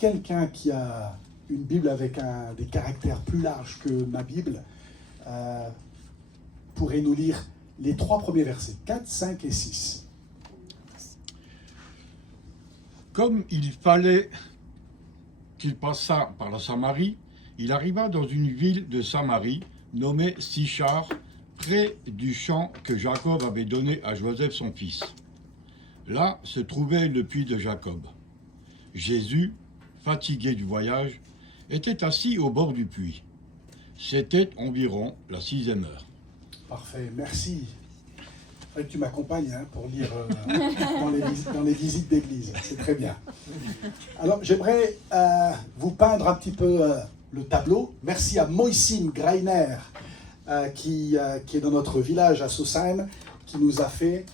quelqu'un qui a une Bible avec des caractères plus larges que ma Bible pourrait nous lire les 3 premiers versets, 4, 5 et 6. Comme il fallait qu'il passât par la Samarie, il arriva dans une ville de Samarie, nommée Sichar, près du champ que Jacob avait donné à Joseph son fils. Là se trouvait le puits de Jacob. Jésus, fatigué du voyage, était assis au bord du puits. C'était environ la 6e heure. Parfait, merci. Il faudrait que tu m'accompagnes pour lire dans les visites d'église. C'est très bien. Alors, j'aimerais vous peindre un petit peu le tableau. Merci à Moïsine Greiner, qui est dans notre village à Sausheim, qui nous a fait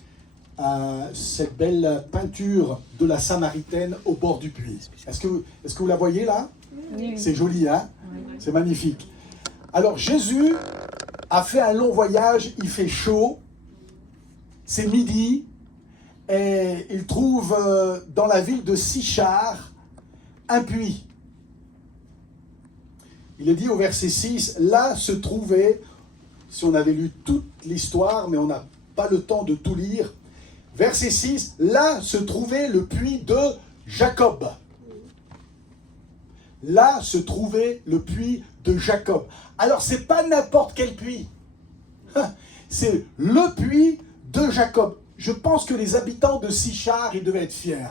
cette belle peinture de la Samaritaine au bord du puits. Est-ce que vous la voyez là? Oui. C'est joli, hein? Oui. C'est magnifique. Alors, Jésus a fait un long voyage, il fait chaud, c'est midi, et il trouve dans la ville de Sichar un puits. Il est dit au verset 6, là se trouvait, si on avait lu toute l'histoire, mais on n'a pas le temps de tout lire, verset 6, là se trouvait le puits de Jacob. Là se trouvait le puits de Jacob. Alors, c'est pas n'importe quel puits. C'est le puits de Jacob. Je pense que les habitants de Sichar, ils devaient être fiers.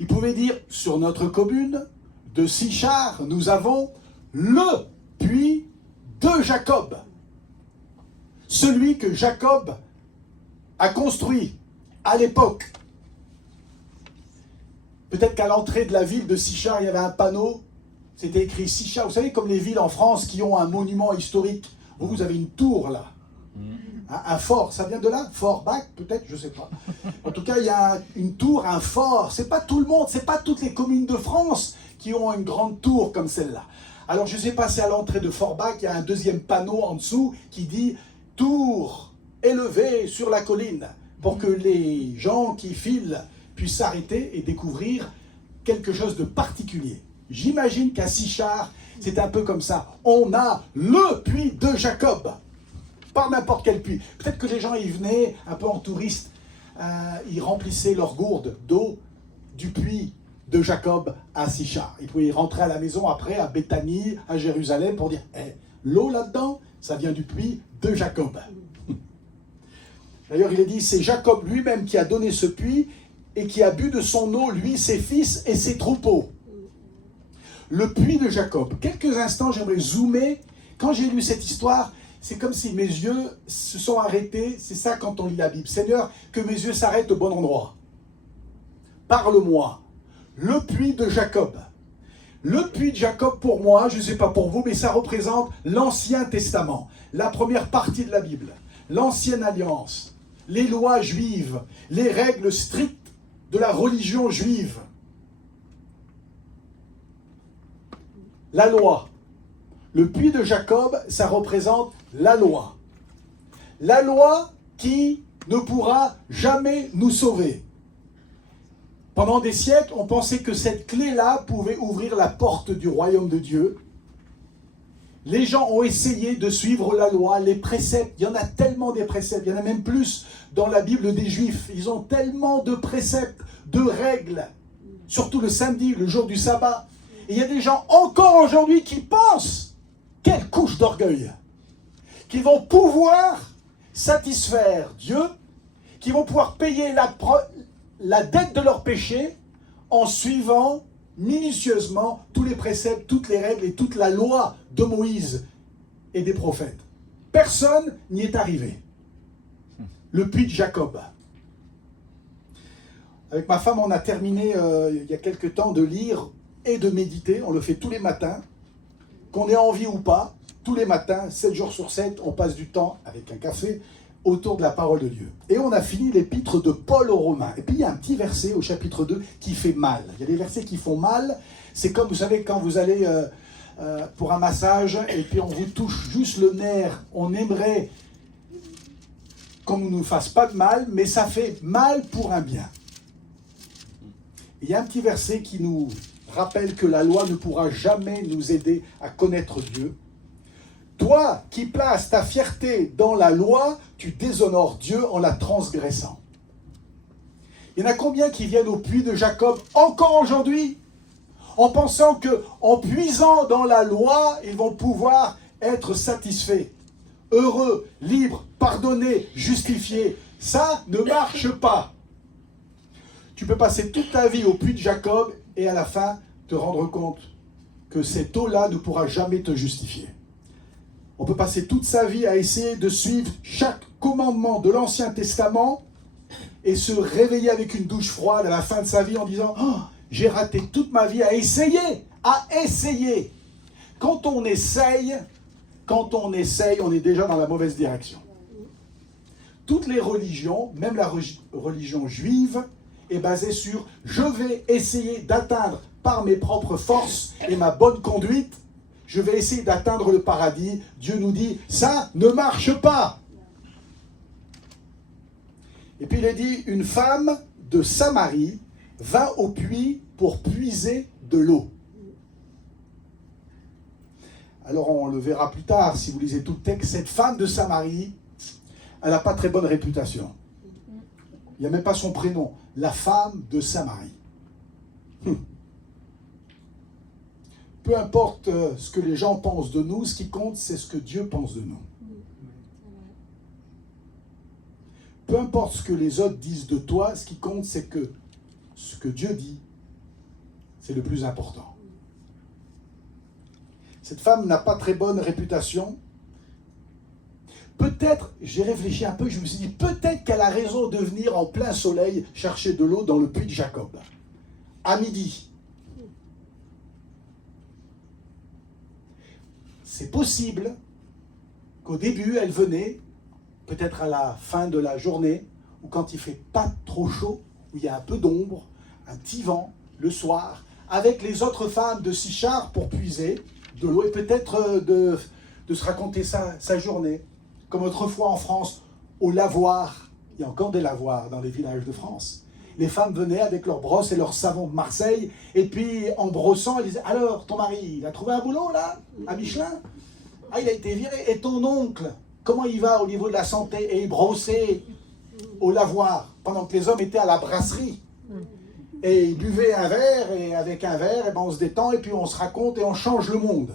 Ils pouvaient dire, sur notre commune de Sichar, nous avons le puits de Jacob. Celui que Jacob a construit à l'époque. Peut-être qu'à l'entrée de la ville de Sichar, il y avait un panneau, c'était écrit Sichar. Vous savez, comme les villes en France qui ont un monument historique. Vous avez une tour là. Un fort, ça vient de là? Fort Bach, peut-être, je ne sais pas. En tout cas, il y a une tour, un fort. C'est pas tout le monde, c'est pas toutes les communes de France qui ont une grande tour comme celle-là. Alors, je sais pas si à l'entrée de Fort Bach, il y a un deuxième panneau en dessous qui dit « Tour élevée sur la colline » pour que les gens qui filent puissent s'arrêter et découvrir quelque chose de particulier. J'imagine qu'à Sichar, c'est un peu comme ça. On a le puits de Jacob. Pas n'importe quel puits. Peut-être que les gens y venaient un peu en touriste. Ils remplissaient leurs gourdes d'eau du puits de Jacob à Sichar. Ils pouvaient rentrer à la maison après, à Béthanie, à Jérusalem, pour dire l'eau là-dedans, ça vient du puits de Jacob. D'ailleurs, il est dit, c'est Jacob lui-même qui a donné ce puits et qui a bu de son eau, lui, ses fils et ses troupeaux. Le puits de Jacob. Quelques instants, j'aimerais zoomer. Quand j'ai lu cette histoire, c'est comme si mes yeux se sont arrêtés. C'est ça quand on lit la Bible. Seigneur, que mes yeux s'arrêtent au bon endroit. Parle-moi. Le puits de Jacob. Le puits de Jacob, pour moi, je ne sais pas pour vous, mais ça représente l'Ancien Testament. La première partie de la Bible. L'Ancienne Alliance. Les lois juives. Les règles strictes de la religion juive. La loi. Le puits de Jacob, ça représente la loi. La loi qui ne pourra jamais nous sauver. Pendant des siècles, on pensait que cette clé-là pouvait ouvrir la porte du royaume de Dieu. Les gens ont essayé de suivre la loi, les préceptes. Il y en a tellement des préceptes, il y en a même plus dans la Bible des Juifs. Ils ont tellement de préceptes, de règles, surtout le samedi, le jour du sabbat. Et il y a des gens encore aujourd'hui qui pensent, quelle couche d'orgueil, qu'ils vont pouvoir satisfaire Dieu, qu'ils vont pouvoir payer la dette de leur péché en suivant minutieusement tous les préceptes, toutes les règles et toute la loi de Moïse et des prophètes. Personne n'y est arrivé. Le puits de Jacob. Avec ma femme, on a terminé il y a quelque temps de lire et de méditer. On le fait tous les matins. Qu'on ait envie ou pas, tous les matins, 7 jours sur 7, on passe du temps avec un café autour de la parole de Dieu. Et on a fini l'épître de Paul aux Romains. Et puis il y a un petit verset au chapitre 2 qui fait mal. Il y a des versets qui font mal. C'est comme, vous savez, quand vous allez pour un massage et puis on vous touche juste le nerf. On aimerait qu'on ne nous fasse pas de mal, mais ça fait mal pour un bien. Il y a un petit verset qui nous rappelle que la loi ne pourra jamais nous aider à connaître Dieu. Toi qui places ta fierté dans la loi, tu déshonores Dieu en la transgressant. Il y en a combien qui viennent au puits de Jacob encore aujourd'hui, en pensant qu'en puisant dans la loi, ils vont pouvoir être satisfaits, heureux, libres, pardonnés, justifiés. Ça ne marche pas. Tu peux passer toute ta vie au puits de Jacob et à la fin te rendre compte que cette eau-là ne pourra jamais te justifier. On peut passer toute sa vie à essayer de suivre chaque commandement de l'Ancien Testament et se réveiller avec une douche froide à la fin de sa vie en disant « Oh, j'ai raté toute ma vie à essayer, à essayer ». Quand on essaye, on est déjà dans la mauvaise direction. Toutes les religions, même la religion juive, est basée sur « je vais essayer d'atteindre par mes propres forces et ma bonne conduite, je vais essayer d'atteindre le paradis ». Dieu nous dit « ça ne marche pas ». Et puis il est dit « une femme de Samarie va au puits pour puiser de l'eau ». Alors on le verra plus tard, si vous lisez tout le texte, cette femme de Samarie, elle n'a pas très bonne réputation. Il n'y a même pas son prénom, la femme de Samarie. Peu importe ce que les gens pensent de nous, ce qui compte, c'est ce que Dieu pense de nous. Peu importe ce que les autres disent de toi, ce qui compte, c'est que ce que Dieu dit, c'est le plus important. Cette femme n'a pas très bonne réputation. Peut-être, j'ai réfléchi un peu, je me suis dit, peut-être qu'elle a raison de venir en plein soleil chercher de l'eau dans le puits de Jacob, à midi. C'est possible qu'au début, elle venait, peut-être à la fin de la journée, ou quand il ne fait pas trop chaud, où il y a un peu d'ombre, un petit vent, le soir, avec les autres femmes de Sichar pour puiser de l'eau et peut-être de se raconter sa journée. Comme autrefois en France, au lavoir, il y a encore des lavoirs dans les villages de France. Les femmes venaient avec leurs brosses et leurs savons de Marseille, et puis en brossant, elles disaient « Alors, ton mari, il a trouvé un boulot là, à Michelin ? Ah, il a été viré. Et ton oncle, comment il va au niveau de la santé ?» Et il brossait au lavoir, pendant que les hommes étaient à la brasserie. Et ils buvaient un verre, et avec un verre, et ben on se détend, et puis on se raconte, et on change le monde.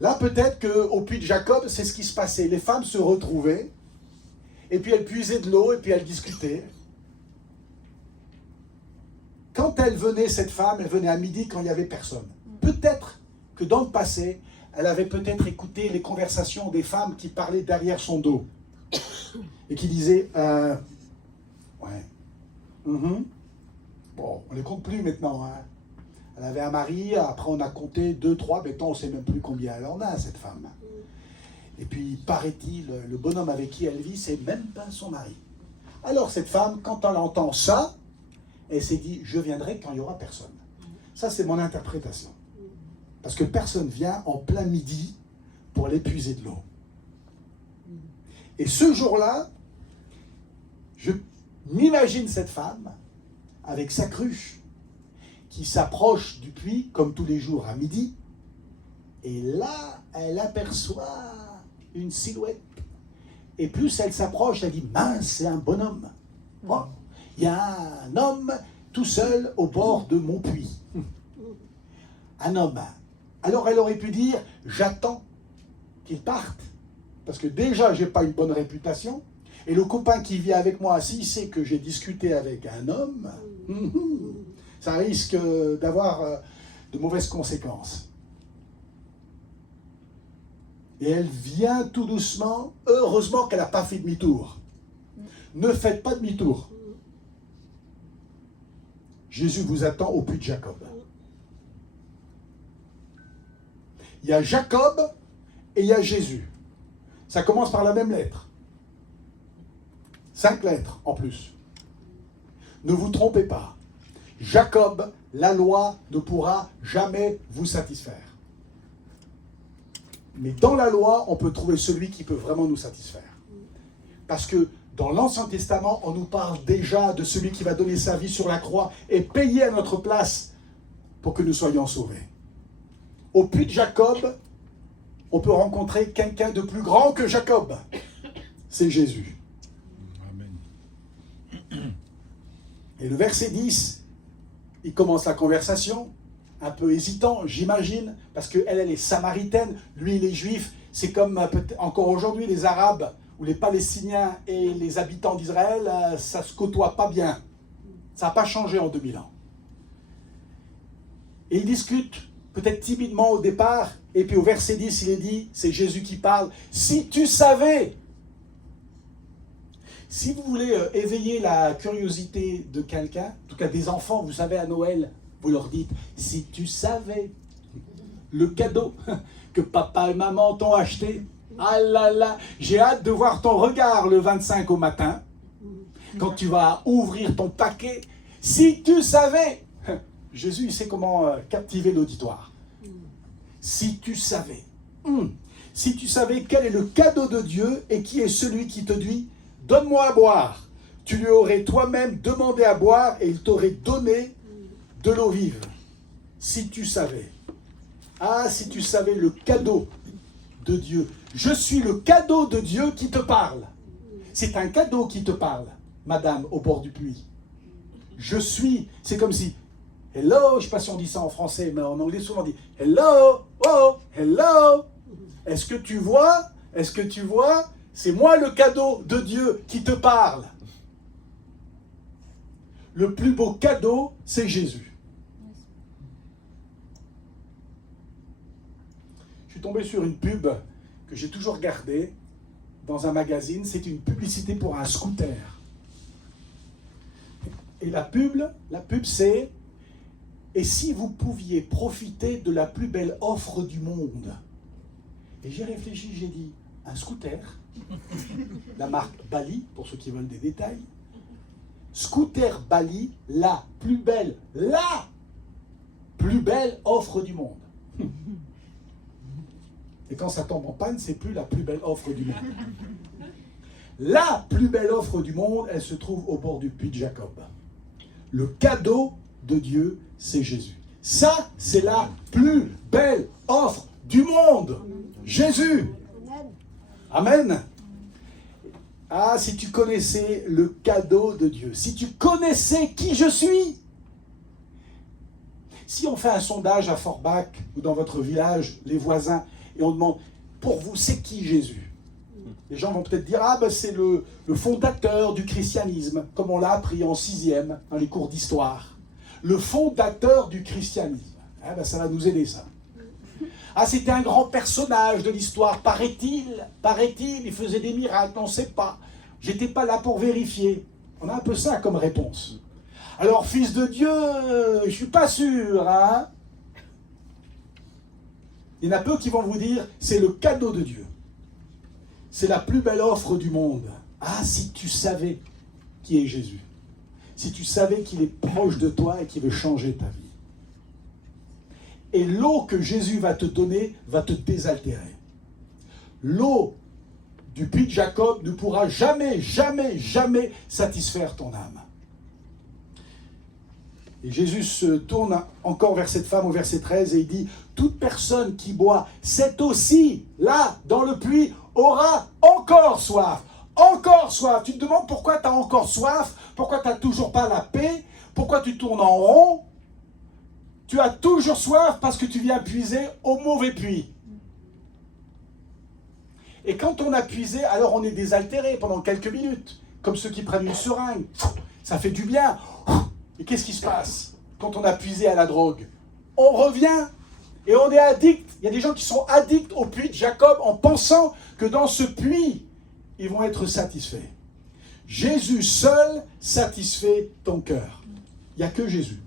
Là, peut-être qu'au puits de Jacob, c'est ce qui se passait. Les femmes se retrouvaient, et puis elles puisaient de l'eau, et puis elles discutaient. Quand elle venait, cette femme, elle venait à midi quand il n'y avait personne. Peut-être que dans le passé, elle avait peut-être écouté les conversations des femmes qui parlaient derrière son dos. Et qui disaient, ouais, bon, on ne les compte plus maintenant, hein. Elle avait un mari, après on a compté 2, 3, maintenant on ne sait même plus combien elle en a, cette femme. Et puis, paraît-il, le bonhomme avec qui elle vit, c'est même pas son mari. Alors cette femme, quand elle entend ça, elle s'est dit, je viendrai quand il n'y aura personne. Ça, c'est mon interprétation. Parce que personne vient en plein midi pour aller puiser de l'eau. Et ce jour-là, je m'imagine cette femme avec sa cruche qui s'approche du puits, comme tous les jours à midi, et là, elle aperçoit une silhouette. Et plus elle s'approche, elle dit, mince, c'est un bonhomme. Oh, il y a un homme tout seul au bord de mon puits. Un homme. Alors elle aurait pu dire, j'attends qu'il parte, parce que déjà, je n'ai pas une bonne réputation, et le copain qui vit avec moi, s'il sait que j'ai discuté avec un homme, ça risque d'avoir de mauvaises conséquences. Et elle vient tout doucement, heureusement qu'elle n'a pas fait demi-tour. Ne faites pas demi-tour. Jésus vous attend au puits de Jacob. Il y a Jacob et il y a Jésus. Ça commence par la même lettre. 5 lettres en plus. Ne vous trompez pas. Jacob, la loi ne pourra jamais vous satisfaire. Mais dans la loi, on peut trouver celui qui peut vraiment nous satisfaire. Parce que dans l'Ancien Testament, on nous parle déjà de celui qui va donner sa vie sur la croix et payer à notre place pour que nous soyons sauvés. Au puits de Jacob, on peut rencontrer quelqu'un de plus grand que Jacob. C'est Jésus. Amen. Et le verset 10, il commence la conversation, un peu hésitant, j'imagine, parce qu'elle est samaritaine, lui, il est juif. C'est comme encore aujourd'hui les Arabes ou les Palestiniens et les habitants d'Israël, ça ne se côtoie pas bien. Ça n'a pas changé en 2000 ans. Et ils discutent, peut-être timidement au départ, et puis au verset 10, il est dit, c'est Jésus qui parle, « Si tu savais !» Si vous voulez éveiller la curiosité de quelqu'un, en tout cas des enfants, vous savez, à Noël, vous leur dites, « Si tu savais le cadeau que papa et maman t'ont acheté, ah là là, j'ai hâte de voir ton regard le 25 au matin, quand tu vas ouvrir ton paquet. Si tu savais !» Jésus, il sait comment captiver l'auditoire. Si tu savais. Si tu savais quel est le cadeau de Dieu et qui est celui qui te dit, donne-moi à boire. Tu lui aurais toi-même demandé à boire et il t'aurait donné de l'eau vive. Si tu savais. Ah, si tu savais le cadeau de Dieu. Je suis le cadeau de Dieu qui te parle. C'est un cadeau qui te parle, madame, au bord du puits. Je suis, c'est comme si, hello, je ne sais pas si on dit ça en français, mais en anglais souvent on dit, hello, oh, hello. Est-ce que tu vois, c'est moi le cadeau de Dieu qui te parle. Le plus beau cadeau, c'est Jésus. Je suis tombé sur une pub que j'ai toujours gardée dans un magazine. C'est une publicité pour un scooter. Et la pub c'est « Et si vous pouviez profiter de la plus belle offre du monde ?» Et j'ai réfléchi, j'ai dit « Un scooter ?» La marque Bali, pour ceux qui veulent des détails. Scooter Bali, la plus belle offre du monde. Et quand ça tombe en panne, c'est plus la plus belle offre du monde. La plus belle offre du monde, elle se trouve au bord du puits de Jacob. Le cadeau de Dieu, c'est Jésus. Ça, c'est la plus belle offre du monde. Jésus. Amen. Ah, si tu connaissais le cadeau de Dieu, si tu connaissais qui je suis. Si on fait un sondage à Forbach ou dans votre village, les voisins, et on demande, pour vous, c'est qui Jésus? Les gens vont peut-être dire, ah ben c'est le fondateur du christianisme, comme on l'a appris en 6e, dans les cours d'histoire. Le fondateur du christianisme. Ah ben ça va nous aider, ça. Ah, c'était un grand personnage de l'histoire, paraît-il, il faisait des miracles, on ne sait pas. J'étais pas là pour vérifier. On a un peu ça comme réponse. Alors, fils de Dieu, je suis pas sûr, hein. Il y en a peu qui vont vous dire, c'est le cadeau de Dieu. C'est la plus belle offre du monde. Ah, si tu savais qui est Jésus. Si tu savais qu'il est proche de toi et qu'il veut changer ta vie. Et l'eau que Jésus va te donner va te désaltérer. L'eau du puits de Jacob ne pourra jamais satisfaire ton âme. Et Jésus se tourne encore vers cette femme au verset 13 et il dit, toute personne qui boit cette eau-ci, là, dans le puits, aura encore soif. Encore soif. Tu te demandes pourquoi tu as encore soif, pourquoi tu n'as toujours pas la paix, pourquoi tu tournes en rond. Tu as toujours soif parce que tu viens puiser au mauvais puits. Et quand on a puisé, alors on est désaltéré pendant quelques minutes, comme ceux qui prennent une seringue. Ça fait du bien. Et qu'est-ce qui se passe quand on a puisé à la drogue? On revient et on est addict. Il y a des gens qui sont addicts au puits de Jacob en pensant que dans ce puits, ils vont être satisfaits. Jésus seul satisfait ton cœur. Il n'y a que Jésus.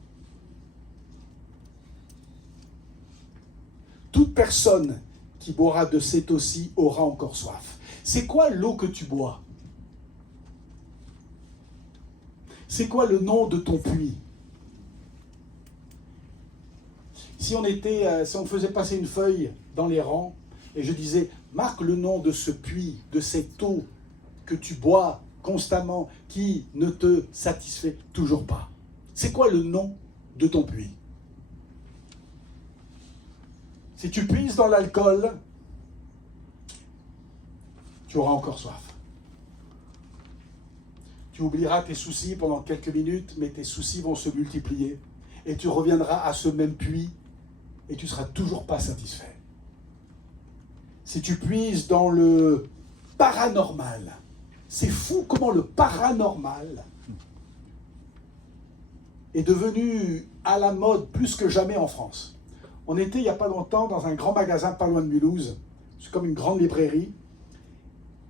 Toute personne qui boira de cette eau-ci aura encore soif. C'est quoi l'eau que tu bois? C'est quoi le nom de ton puits? Si on faisait passer une feuille dans les rangs, et je disais, marque le nom de ce puits, de cette eau que tu bois constamment, qui ne te satisfait toujours pas. C'est quoi le nom de ton puits? Si tu puises dans l'alcool, tu auras encore soif. Tu oublieras tes soucis pendant quelques minutes, mais tes soucis vont se multiplier. Et tu reviendras à ce même puits et tu ne seras toujours pas satisfait. Si tu puises dans le paranormal, c'est fou comment le paranormal est devenu à la mode plus que jamais en France. On était il n'y a pas longtemps dans un grand magasin pas loin de Mulhouse, c'est comme une grande librairie,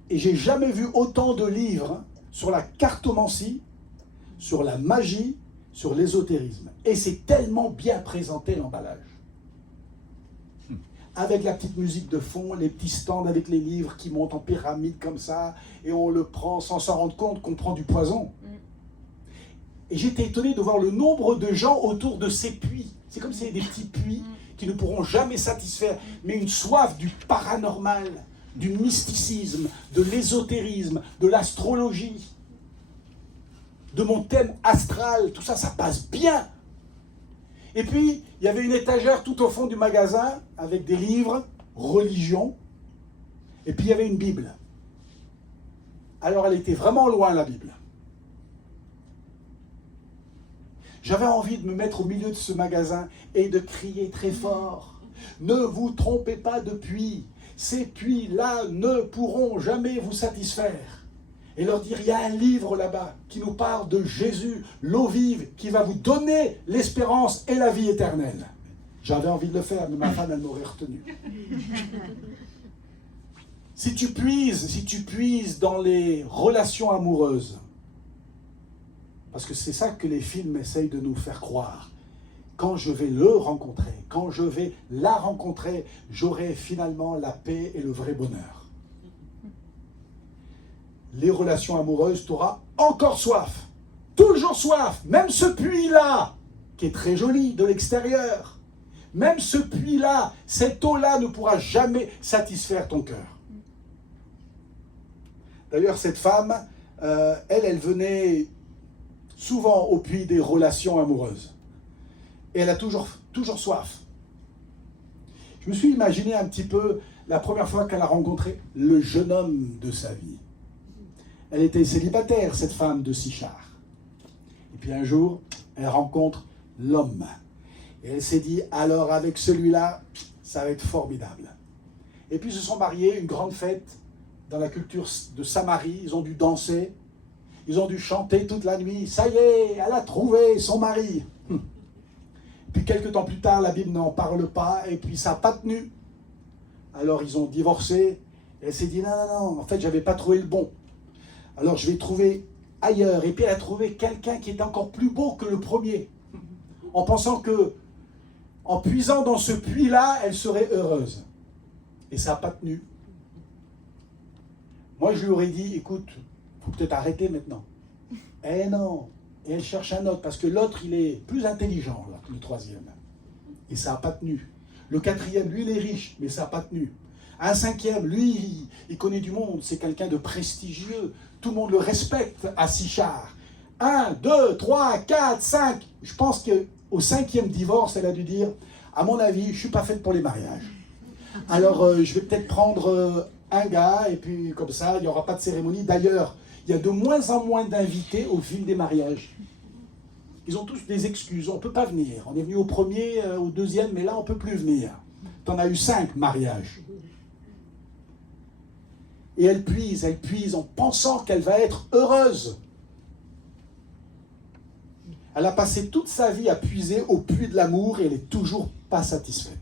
et j'ai jamais vu autant de livres sur la cartomancie, sur la magie, sur l'ésotérisme. Et c'est tellement bien présenté l'emballage. Avec la petite musique de fond, les petits stands avec les livres qui montent en pyramide comme ça, et on le prend sans s'en rendre compte qu'on prend du poison. Et j'étais étonné de voir le nombre de gens autour de ces puits. C'est comme s'il y avait des petits puits qui ne pourront jamais satisfaire, mais une soif du paranormal, du mysticisme, de l'ésotérisme, de l'astrologie, de mon thème astral, tout ça, ça passe bien. Et puis, il y avait une étagère tout au fond du magasin avec des livres, religion, et puis il y avait une Bible. Alors elle était vraiment loin, la Bible. J'avais envie de me mettre au milieu de ce magasin et de crier très fort. Ne vous trompez pas de puits. Ces puits-là ne pourront jamais vous satisfaire. Et leur dire, il y a un livre là-bas qui nous parle de Jésus, l'eau vive, qui va vous donner l'espérance et la vie éternelle. J'avais envie de le faire, mais ma femme, elle m'aurait retenu. Si tu puises dans les relations amoureuses, parce que c'est ça que les films essayent de nous faire croire. Quand je vais le rencontrer, quand je vais la rencontrer, j'aurai finalement la paix et le vrai bonheur. Les relations amoureuses, tu auras encore soif. Toujours soif. Même ce puits-là, qui est très joli de l'extérieur, même ce puits-là, cette eau-là ne pourra jamais satisfaire ton cœur. D'ailleurs, cette femme, elle venait souvent au puits des relations amoureuses. Et elle a toujours soif. Je me suis imaginé un petit peu la première fois qu'elle a rencontré le jeune homme de sa vie. Elle était célibataire, cette femme de Sichar. Et puis un jour, elle rencontre l'homme. Et elle s'est dit, alors avec celui-là, ça va être formidable. Et puis ils se sont mariés, une grande fête dans la culture de Samarie. Ils ont dû danser, ils ont dû chanter toute la nuit. Ça y est, elle a trouvé son mari. Puis quelques temps plus tard, la Bible n'en parle pas, et puis ça n'a pas tenu. Alors ils ont divorcé. Elle s'est dit, non, en fait, je n'avais pas trouvé le bon. Alors je vais trouver ailleurs. Et puis elle a trouvé quelqu'un qui est encore plus beau que le premier. En pensant que, en puisant dans ce puits-là, elle serait heureuse. Et ça n'a pas tenu. Moi, je lui aurais dit, écoute, il faut peut-être arrêter maintenant. Eh non. Et elle cherche un autre, parce que l'autre, il est plus intelligent, là, que le troisième. Et ça n'a pas tenu. Le quatrième, lui, il est riche, mais ça n'a pas tenu. Un cinquième, lui, il connaît du monde, c'est quelqu'un de prestigieux. Tout le monde le respecte à Sichar. 1, 2, 3, 4, 5. Je pense qu'au cinquième divorce, elle a dû dire, à mon avis, je ne suis pas faite pour les mariages. Alors, je vais peut-être prendre un gars, et puis comme ça, il n'y aura pas de cérémonie. D'ailleurs, il y a de moins en moins d'invités au fil des mariages. Ils ont tous des excuses. On ne peut pas venir. On est venu au premier, au deuxième, mais là, on ne peut plus venir. Tu en as eu 5 mariages. Et elle puise en pensant qu'elle va être heureuse. Elle a passé toute sa vie à puiser au puits de l'amour et elle n'est toujours pas satisfaite.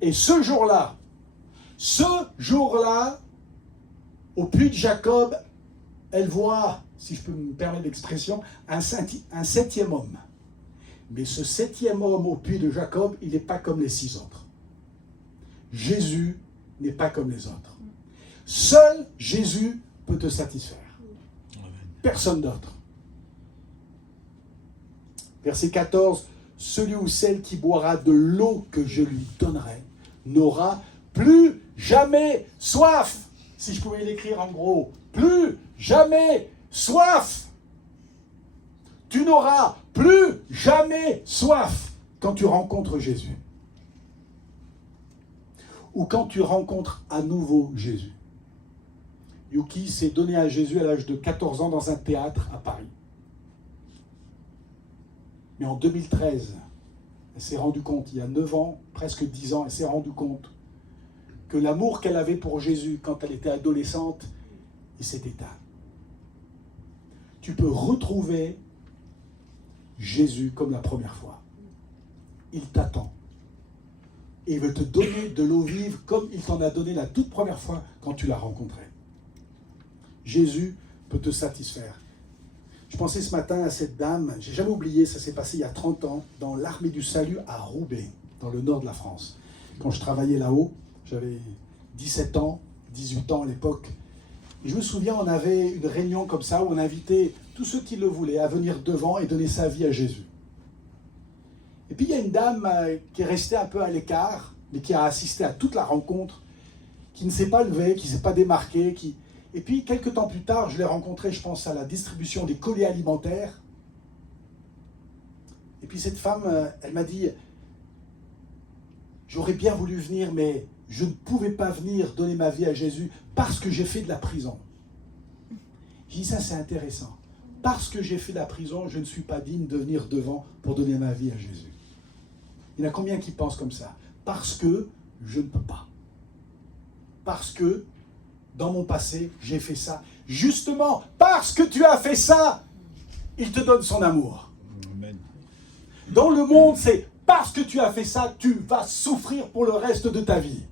Et ce jour-là, au puits de Jacob, elle voit, si je peux me permettre l'expression, un 7e homme. Mais ce 7e homme au puits de Jacob, il n'est pas comme les 6 autres. Jésus n'est pas comme les autres. Seul Jésus peut te satisfaire. Personne d'autre. Verset 14, celui ou celle qui boira de l'eau que je lui donnerai n'aura plus jamais soif. Si je pouvais l'écrire en gros, plus jamais soif. Tu n'auras plus jamais soif quand tu rencontres Jésus. ou quand tu rencontres à nouveau Jésus. Yuki s'est donné à Jésus à l'âge de 14 ans dans un théâtre à Paris. Mais en 2013, elle s'est rendue compte, il y a 9 ans, presque 10 ans, elle s'est rendue compte que l'amour qu'elle avait pour Jésus quand elle était adolescente, il s'est éteint. Tu peux retrouver Jésus comme la première fois. Il t'attend. Et il veut te donner de l'eau vive comme il t'en a donné la toute première fois quand tu l'as rencontré. Jésus peut te satisfaire. Je pensais ce matin à cette dame, j'ai jamais oublié, ça s'est passé il y a 30 ans, dans l'armée du salut à Roubaix, dans le nord de la France. Quand je travaillais là-haut, j'avais 17 ans, 18 ans à l'époque. Et je me souviens, on avait une réunion comme ça où on invitait tous ceux qui le voulaient à venir devant et donner sa vie à Jésus. Et puis il y a une dame qui est restée un peu à l'écart, mais qui a assisté à toute la rencontre, qui ne s'est pas levée, qui ne s'est pas démarquée. Et puis quelques temps plus tard, je l'ai rencontrée, je pense à la distribution des colis alimentaires. Et puis cette femme, elle m'a dit, j'aurais bien voulu venir, mais je ne pouvais pas venir donner ma vie à Jésus parce que j'ai fait de la prison. J'ai dit, ça c'est intéressant. Parce que j'ai fait de la prison, je ne suis pas digne de venir devant pour donner ma vie à Jésus. Il y en a combien qui pensent comme ça? Parce que je ne peux pas. Parce que dans mon passé, j'ai fait ça. Justement, parce que tu as fait ça, il te donne son amour. Amen. Dans le monde, c'est parce que tu as fait ça, tu vas souffrir pour le reste de ta vie.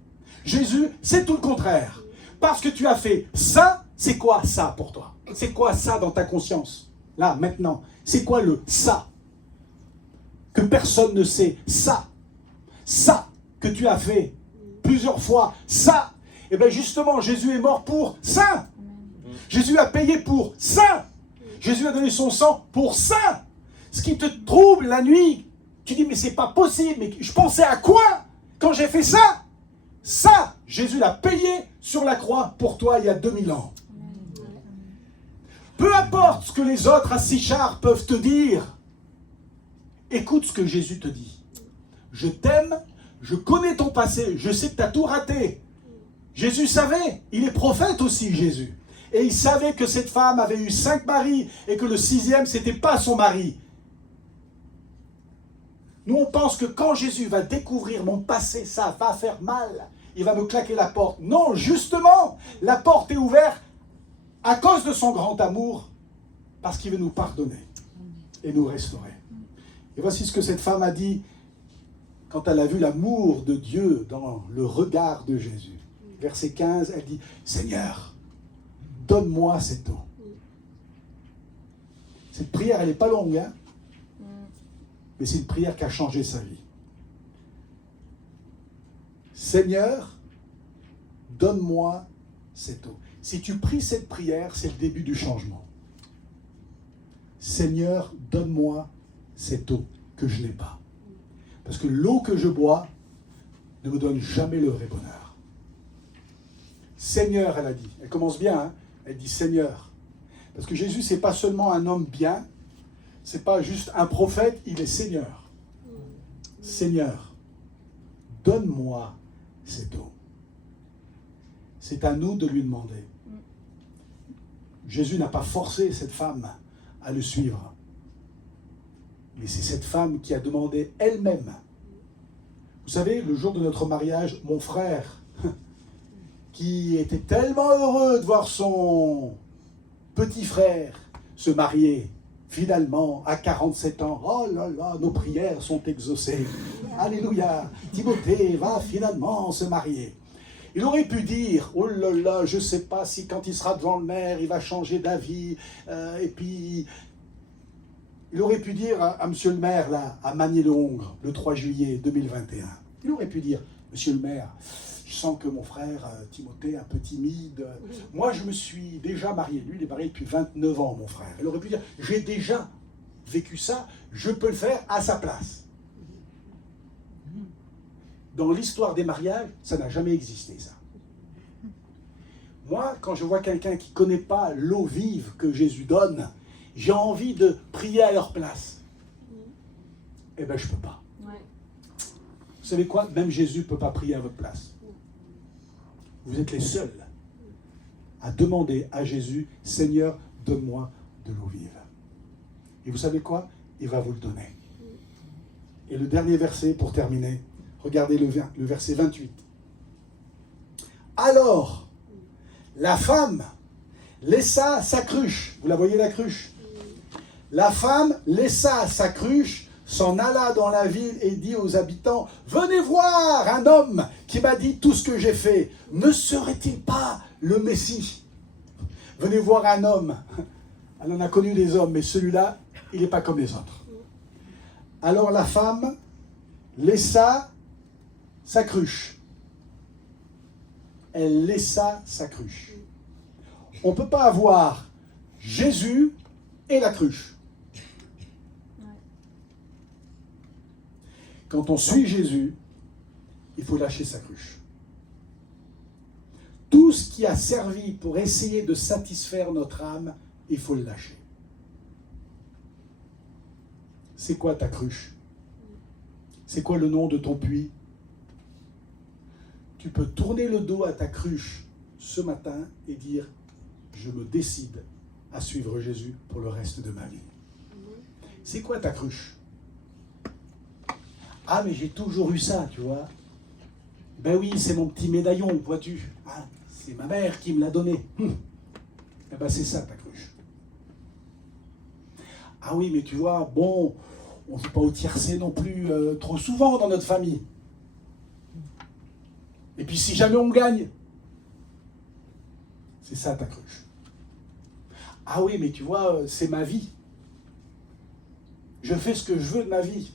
Jésus, c'est tout le contraire. Parce que tu as fait ça, c'est quoi ça pour toi? C'est quoi ça dans ta conscience? Là, maintenant, c'est quoi le ça? Que personne ne sait. Ça que tu as fait plusieurs fois, ça. Et bien justement, Jésus est mort pour ça. Jésus a payé pour ça. Jésus a donné son sang pour ça. Ce qui te trouble la nuit, tu dis mais c'est pas possible, mais je pensais à quoi quand j'ai fait ça? Ça, Jésus l'a payé sur la croix pour toi il y a 2000 ans. Peu importe ce que les autres à Sichard peuvent te dire, écoute ce que Jésus te dit. Je t'aime, je connais ton passé, je sais que tu as tout raté. Jésus savait, il est prophète aussi Jésus. Et il savait que cette femme avait eu 5 maris et que le 6e, c'était pas son mari. Nous, on pense que quand Jésus va découvrir mon passé, ça va faire mal. Il va me claquer la porte. Non, justement, la porte est ouverte à cause de son grand amour, parce qu'il veut nous pardonner et nous restaurer. Et voici ce que cette femme a dit quand elle a vu l'amour de Dieu dans le regard de Jésus. Verset 15, elle dit, « Seigneur, donne-moi cette eau. » Cette prière, elle n'est pas longue, hein? Mais c'est une prière qui a changé sa vie. Seigneur, donne-moi cette eau. Si tu pries cette prière, c'est le début du changement. Seigneur, donne-moi cette eau que je n'ai pas. Parce que l'eau que je bois ne me donne jamais le vrai bonheur. Seigneur, elle a dit. Elle commence bien, hein? Elle dit Seigneur. Parce que Jésus, ce n'est pas seulement un homme bien, ce n'est pas juste un prophète, il est Seigneur. Seigneur, donne-moi cette eau. C'est à nous de lui demander. Jésus n'a pas forcé cette femme à le suivre. Mais c'est cette femme qui a demandé elle-même. Vous savez, le jour de notre mariage, mon frère, qui était tellement heureux de voir son petit frère se marier, finalement, à 47 ans, oh là là, nos prières sont exaucées. Alléluia, Timothée va finalement se marier. Il aurait pu dire, oh là là, je ne sais pas si quand il sera devant le maire, il va changer d'avis. Et puis, il aurait pu dire à monsieur le maire, là, à Magny-le-Hongre, le 3 juillet 2021, il aurait pu dire, monsieur le maire, je sens que mon frère Timothée est un peu timide. Moi, je me suis déjà marié. Lui, il est marié depuis 29 ans, mon frère. Il aurait pu dire, j'ai déjà vécu ça, je peux le faire à sa place. Dans l'histoire des mariages, ça n'a jamais existé, ça. Moi, quand je vois quelqu'un qui ne connaît pas l'eau vive que Jésus donne, j'ai envie de prier à leur place. Eh bien, je ne peux pas. Ouais. Vous savez quoi? Même Jésus ne peut pas prier à votre place. Vous êtes les seuls à demander à Jésus, Seigneur, donne-moi de l'eau vive. Et vous savez quoi? Il va vous le donner. Et le dernier verset pour terminer, regardez le verset 28. Alors, la femme laissa sa cruche. Vous la voyez, la cruche? La femme laissa sa cruche, s'en alla dans la ville et dit aux habitants, venez voir un homme qui m'a dit tout ce que j'ai fait. Ne serait-il pas le Messie? Venez voir un homme. Elle en a connu des hommes, mais celui-là, il n'est pas comme les autres. Alors la femme laissa sa cruche. Elle laissa sa cruche. On ne peut pas avoir Jésus et la cruche. Quand on suit Jésus, il faut lâcher sa cruche. Tout ce qui a servi pour essayer de satisfaire notre âme, il faut le lâcher. C'est quoi ta cruche? C'est quoi le nom de ton puits? Tu peux tourner le dos à ta cruche ce matin et dire, je me décide à suivre Jésus pour le reste de ma vie. C'est quoi ta cruche? Ah, mais j'ai toujours eu ça, tu vois. Ben oui, c'est mon petit médaillon, vois-tu. Ah, c'est ma mère qui me l'a donné. Eh ben c'est ça ta cruche. Ah oui, mais tu vois, bon, on ne joue pas au tiercé non plus trop souvent dans notre famille. Et puis si jamais on gagne, c'est ça ta cruche. Ah oui, mais tu vois, c'est ma vie. Je fais ce que je veux de ma vie.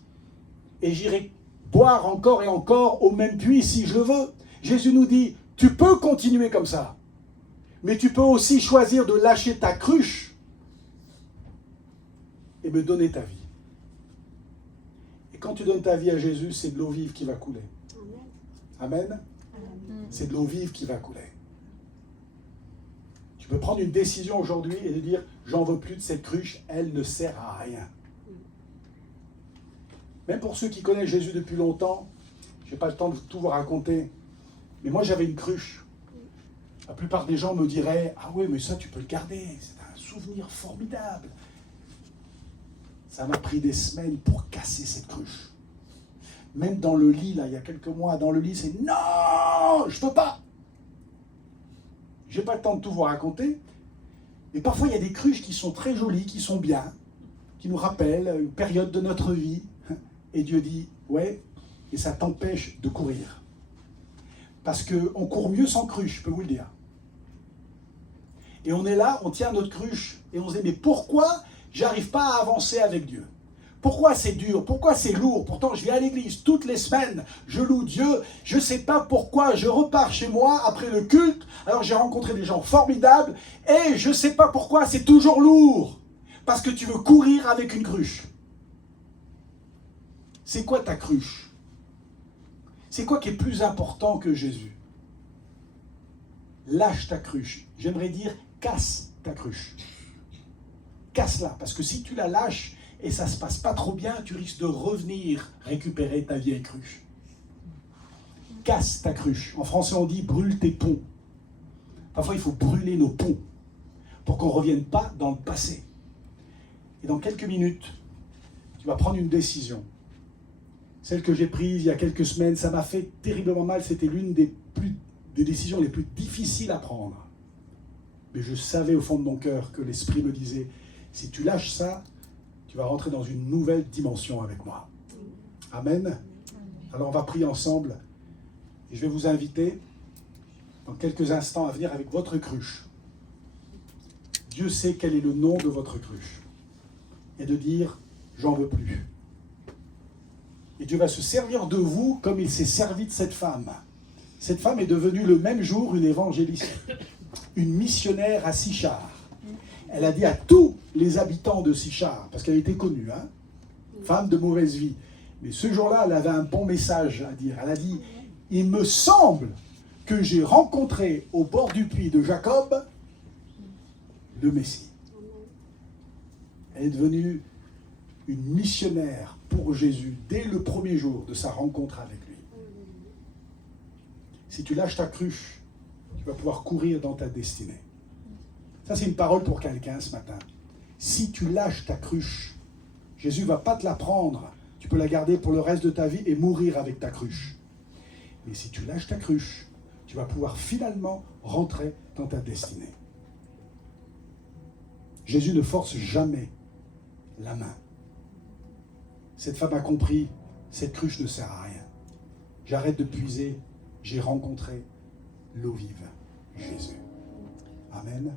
Et j'irai boire encore et encore au même puits si je le veux. Jésus nous dit, tu peux continuer comme ça, mais tu peux aussi choisir de lâcher ta cruche et me donner ta vie. Et quand tu donnes ta vie à Jésus, c'est de l'eau vive qui va couler. Amen. Amen. C'est de l'eau vive qui va couler. Tu peux prendre une décision aujourd'hui et de dire, j'en veux plus de cette cruche, elle ne sert à rien. Même pour ceux qui connaissent Jésus depuis longtemps, je n'ai pas le temps de tout vous raconter, mais moi j'avais une cruche. La plupart des gens me diraient, ah oui, mais ça tu peux le garder, c'est un souvenir formidable. Ça m'a pris des semaines pour casser cette cruche. Même dans le lit, là, il y a quelques mois, dans le lit, c'est non, je ne peux pas. Je n'ai pas le temps de tout vous raconter, mais parfois il y a des cruches qui sont très jolies, qui sont bien, qui nous rappellent une période de notre vie. Et Dieu dit, ouais, et ça t'empêche de courir. Parce qu'on court mieux sans cruche, je peux vous le dire. Et on est là, on tient notre cruche, et on se dit, mais pourquoi j'arrive pas à avancer avec Dieu? Pourquoi c'est dur? Pourquoi c'est lourd? Pourtant, je vais à l'église toutes les semaines, je loue Dieu, je ne sais pas pourquoi je repars chez moi après le culte, alors j'ai rencontré des gens formidables, et je ne sais pas pourquoi c'est toujours lourd. Parce que tu veux courir avec une cruche. C'est quoi ta cruche? C'est quoi qui est plus important que Jésus? Lâche ta cruche. J'aimerais dire, casse ta cruche. Casse-la, parce que si tu la lâches et ça ne se passe pas trop bien, tu risques de revenir récupérer ta vieille cruche. Casse ta cruche. En français, on dit brûle tes ponts. Parfois, il faut brûler nos ponts pour qu'on ne revienne pas dans le passé. Et dans quelques minutes, tu vas prendre une décision. Celle que j'ai prise il y a quelques semaines, ça m'a fait terriblement mal. C'était l'une des décisions les plus difficiles à prendre. Mais je savais au fond de mon cœur que l'Esprit me disait, si tu lâches ça, tu vas rentrer dans une nouvelle dimension avec moi. Amen. Alors on va prier ensemble. Et je vais vous inviter dans quelques instants à venir avec votre cruche. Dieu sait quel est le nom de votre cruche. Et de dire, j'en veux plus. Et Dieu va se servir de vous comme il s'est servi de cette femme. Cette femme est devenue le même jour une évangéliste, une missionnaire à Sichar. Elle a dit à tous les habitants de Sichar, parce qu'elle était connue, hein, femme de mauvaise vie. Mais ce jour-là, elle avait un bon message à dire. Elle a dit, il me semble que j'ai rencontré au bord du puits de Jacob le Messie. Elle est devenue une missionnaire pour Jésus dès le premier jour de sa rencontre avec lui. Si tu lâches ta cruche, tu vas pouvoir courir dans ta destinée. Ça, c'est une parole pour quelqu'un ce matin. Si tu lâches ta cruche, Jésus ne va pas te la prendre. Tu peux la garder pour le reste de ta vie et mourir avec ta cruche. Mais si tu lâches ta cruche, tu vas pouvoir finalement rentrer dans ta destinée. Jésus ne force jamais la main. Cette femme a compris, cette cruche ne sert à rien. J'arrête de puiser, j'ai rencontré l'eau vive, Jésus. Amen.